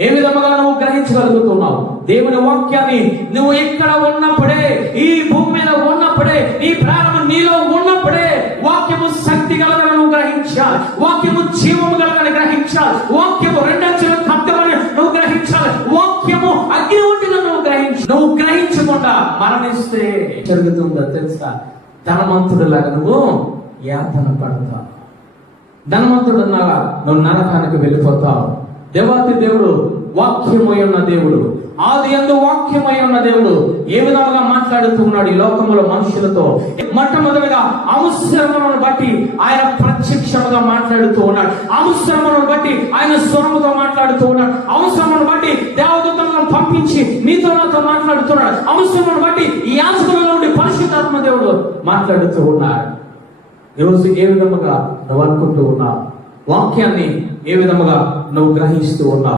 ఏ విధముగా నువ్వు గ్రహించగలుగుతున్నావు? దేవుని వాక్యాన్ని నువ్వు ఎక్కడ ఉన్నప్పుడే, ఈ భూమి మీద ఉన్నప్పుడే, నీ ప్రారంభం నీలో ఉన్నప్పుడే వాక్యము శక్తి కలగని నువ్వు గ్రహించాలి. వాక్యము జీవము కలగని గ్రహించాలి. వాక్యము రెండంచెల ఖడ్గమని నువ్వు గ్రహించాలి. వాక్యము అగ్ని వంటిగా నువ్వు గ్రహించాలి. నువ్వు గ్రహించకుండా మరణిస్తే జరుగుతుందో తెలుసా? ధనవంతుడిలాగా నువ్వు యాతన పడతావు. ధనవంతుడున్నాగా నువ్వు నరకానికి వెళ్ళిపోతావు. దేవాతి దేవుడు వాక్యమై ఉన్న దేవుడు, ఆది యందు వాక్యమై ఉన్న దేవుడు ఏ విధంగా మాట్లాడుతూ ఉన్నాడు ఈ లోకంలో మనుషులతో? మొట్టమొదటిగా అవసరములను బట్టి ఆయన ప్రత్యక్షముగా మాట్లాడుతూ ఉన్నాడు. అవసరములను బట్టి ఆయన స్వరముతో మాట్లాడుతూ ఉన్నాడు. అవసరములను బట్టి దేవదూతలను పంపించి నీతో నాతో మాట్లాడుతున్నాడు. అవసరములను బట్టి ఈ యాజకులలో నుండి పరిశుద్ధాత్మ దేవుడు మాట్లాడుతూ ఉన్నాడు. ఈరోజు ఏ విధముగా నువ్వు అనుకుంటూ ఉన్నావు? వాక్యాన్ని ఏ విధముగా నువ్వు గ్రహిస్తూ ఉన్నావు?